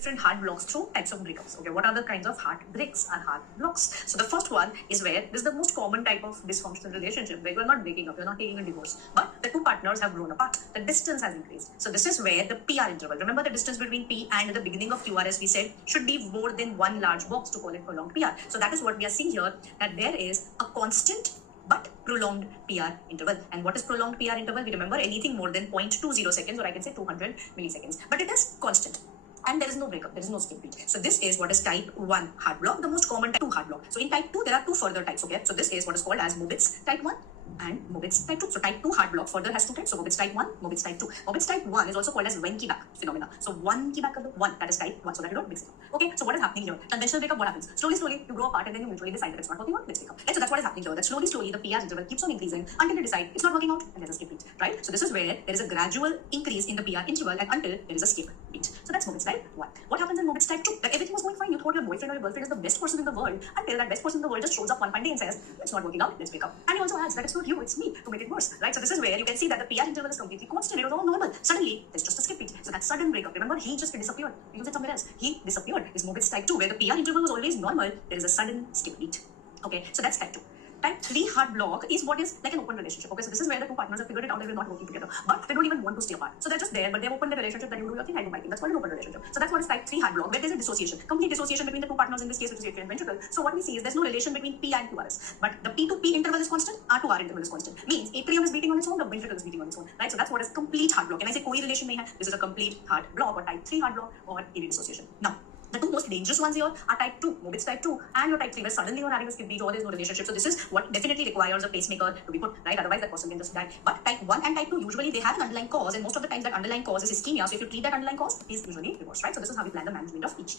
different heart blocks through types of breakups. Okay, what are the kinds of heart breaks and heart blocks? So the first one is where this is the most common type of dysfunctional relationship where you're not breaking up, you're not taking a divorce, but the two partners have grown apart. The distance has increased. So this is where the PR interval. Remember the distance between P and the beginning of QRS we said should be more than one large box to call it prolonged PR. So that is what we are seeing here, that there is a constant but prolonged PR interval. And what is prolonged PR interval? We remember anything more than 0.20 seconds, or I can say 200 milliseconds. But it is constant. And there is no breakup, there is no skip beat. So this is what is type 1 heart block, the most common type 2 heart block. So in type 2, there are two further types, okay? So this is what is called as Mobitz type 1 and Mobitz type 2. So type 2 heart block further has two types. So Mobitz type 1, Mobitz type 2. Mobitz type 1 is also called as Wenke-Bach phenomena. So one key back of the one, that is type 1, so that you don't mix it up. Okay, so what is happening here? Conventional breakup, what happens? Slowly, you grow apart and then you mutually decide that it's not working out, let's break up. Right? So that's what is happening here. That slowly, the PR interval keeps on increasing until you decide it's not working out and there's a skip beat. Right? So this is where there is a gradual increase in the PR interval and until there is a skip beat. So that's Mobitz type 1. What happens in Mobitz type 2? Like everything was going fine. You thought your boyfriend or your girlfriend is the best person in the world until that best person in the world just shows up one fine day and says, it's not working out, let's break up. And he also adds that it's not you, it's me, to make it worse. Right? So this is where you can see that the PR interval is completely constant. It was all normal. Suddenly, there's just a skip beat. So that sudden breakup. Remember, he just disappeared. He used it somewhere else. He disappeared. Is Mobitz type 2, where the PR interval was always normal. There is a sudden skip beat. Okay, so that's type 2. Type 3 heart block is what is like an open relationship. Okay, so this is where the two partners have figured it out that they're not working together, but they don't even want to stay apart. So they're just there, but they've opened the relationship that you do your thing, I do my thing. That's called an open relationship. So that's what is type 3 heart block, where there's a dissociation, complete dissociation between the two partners, in this case, which is atrial and ventricle. So what we see is there's no relation between P and QRS, but the P to P interval is constant, R to R interval is constant. Means atrium is beating on its own, the ventricle is beating on its own. Right? So that's what is complete heart block. Can I say कोई relation नहीं है? This is a complete heart block or type 3 heart block or AV dissociation. Now, the two most dangerous ones here are type 2, Mobitz type 2, and your type 3, where suddenly you're having a skip beat or there's no relationship. So this is what definitely requires a pacemaker to be put, right? Otherwise that person can just die. But type 1 and type 2, usually they have an underlying cause, and most of the times that underlying cause is ischemia. So if you treat that underlying cause, it is usually reversed, right? So this is how we plan the management of each.